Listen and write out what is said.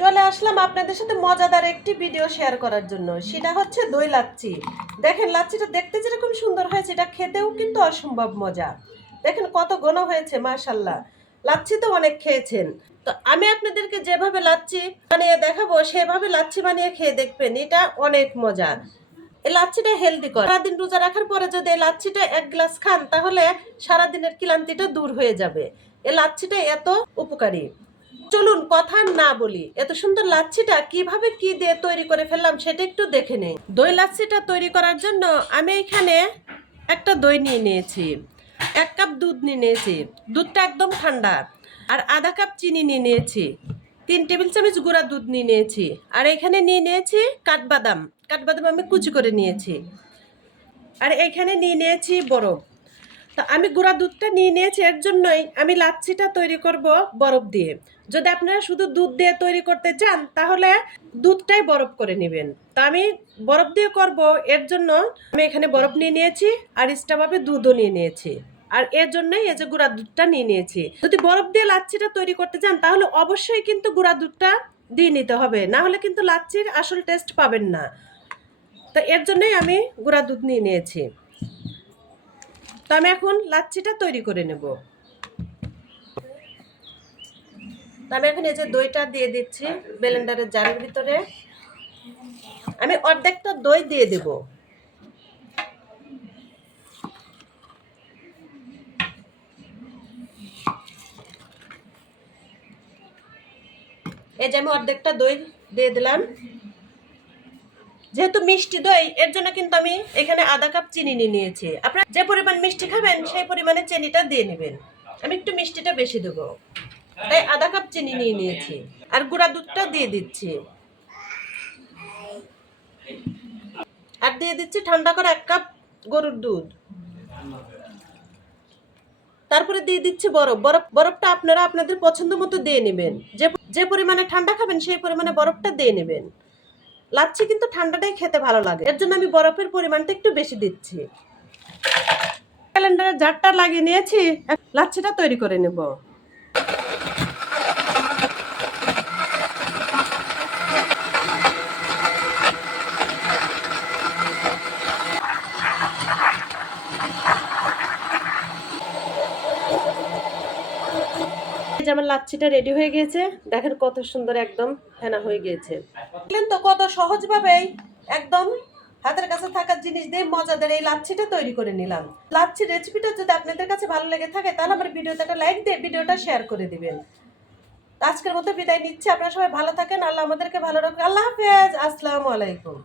চলে আসলাম আপনাদের সাথে মজাদার একটি ভিডিও শেয়ার করার জন্য। সেটা হচ্ছে দই লাচ্ছি। দেখেন, লাচ্ছিটা দেখতে যেরকম সুন্দর হয়েছে, এটা খেতেও কিন্তু অসম্ভব মজা। দেখেন, কত ঘন হয়েছে মাশাল্লাহ লাচ্ছি তো অনেক খেয়েছেন। তো আমি আপনাদেরকে যেভাবে লাচ্ছি বানিয়ে দেখাবো, সেভাবে লাচ্ছি বানিয়ে খেয়ে দেখবেন, এটা অনেক মজার এই লাচ্ছিটা হেলদি করে। সারাদিন রোজা রাখার পরে যদি এই লাচ্ছিটা এক গ্লাস খান, তাহলে সারাদিনের ক্লান্তিটা দূর হয়ে যাবে। এই লাচ্ছিটা এত উপকারী। কথা না বলি, এত সুন্দর লাচ্ছিটা কীভাবে কি দিয়ে তৈরি করে ফেললাম সেটা একটু দেখে নিই। দই লাচ্ছিটা তৈরি করার জন্য আমি এখানে একটা দই নিয়ে নিয়েছি, এক কাপ দুধ নিয়ে নিয়েছি, দুধটা একদম ঠান্ডা, আর আধা কাপ চিনি নিয়ে নিয়েছি, তিন টেবিল চামচ গুঁড়া দুধ নিয়ে নিয়েছি, আর এখানে নিয়ে নিয়েছি কাঠবাদাম কাঠবাদাম আমি কুচি করে নিয়েছি, আর এখানে নিয়ে নিয়েছি বরফ। তা আমি গুঁড়া দুধটা নিয়ে নিয়েছি, এর জন্যই আমি লাচ্ছিটা তৈরি করব বরফ দিয়ে। যদি আপনারা শুধু দুধ দিয়ে তৈরি করতে চান, তাহলে দুধটাই বরফ করে নেবেন। তা আমি বরফ দিয়ে করব, এর জন্য আমি এখানে বরফ নিয়ে নিয়েছি, আর এক্সট্রাভাবে দুধও নিয়ে নিয়েছি। আর এর জন্যই এই যে গুঁড়া দুধটা নিয়ে নিয়েছি। যদি বরফ দিয়ে লাচ্ছিটা তৈরি করতে চান, তাহলে অবশ্যই কিন্তু গুঁড়া দুধটা দিয়ে নিতে হবে। না হলে কিন্তু লাচ্ছির আসল টেস্ট পাবেন না। তো এর জন্যই আমি গুঁড়া দুধ নিয়ে নিয়েছি। তো আমি এখন লাচ্ছিটা তৈরি করে নেব। আমি এখন এই যে দইটা দিয়ে দিচ্ছি ব্লেন্ডারের জারের ভিতরে। আমি অর্ধেকটা দই দিয়ে দেব। এই যে আমি অর্ধেকটা দই দিয়ে দিলাম। যেহেতু মিষ্টি দই, এর জন্য কিন্তু আমি এখানে আধা কাপ চিনি নিয়ে নিয়েছি। আপনারা যে পরিমাণ মিষ্টি খাবেন, সেই পরিমাণে চিনিটা দিয়ে নেবেন। আমি একটু মিষ্টিটা বেশি দেবো। তাই আধা কাপ চিনি নিয়ে নিয়েছি। আর গুঁড়া দুধটা দিয়ে দিচ্ছি। আর দিয়ে দিচ্ছি ঠান্ডা করে এক কাপ গরুর দুধ। তারপরে দিয়ে দিচ্ছি বরফ। বরফ, বরফটা আপনারা আপনাদের পছন্দ মতো দিয়ে নেবেন। যে পরিমাণে ঠান্ডা খাবেন, সেই পরিমাণে বরফটা দিয়ে নেবেন। লাচ্ছি কিন্তু ঠান্ডাটাই খেতে ভালো লাগে। এর জন্য আমি বরফের পরিমাণটা একটু বেশি দিচ্ছি। ক্যালেন্ডারে জারটা লাগিয়ে নিয়েছি, লাচ্ছিটা তৈরি করে নেব। যে আমার লাচ্ছিটা রেডি হয়ে গিয়েছে, দেখেন কত সুন্দর একদম ফেনা হয়ে গিয়েছে। দেখলেন তো কত সহজভাবেই একদম হাতের কাছে থাকার জিনিস দিয়ে মজাদার এই লাচ্ছিটা তৈরি করে নিলাম। লাচ্ছির রেসিপিটা যদি আপনাদের কাছে ভালো লেগে থাকে, তাহলে আমার ভিডিওতে একটা লাইক দিয়ে ভিডিওটা শেয়ার করে দিবেন। আজকের মতো বিদায় নিচ্ছি, আপনারা সবাই ভালো থাকেন, আল্লাহ আমাদেরকে ভালো রাখবেন আল্লাহ হাফেজ, আসসালামু আলাইকুম।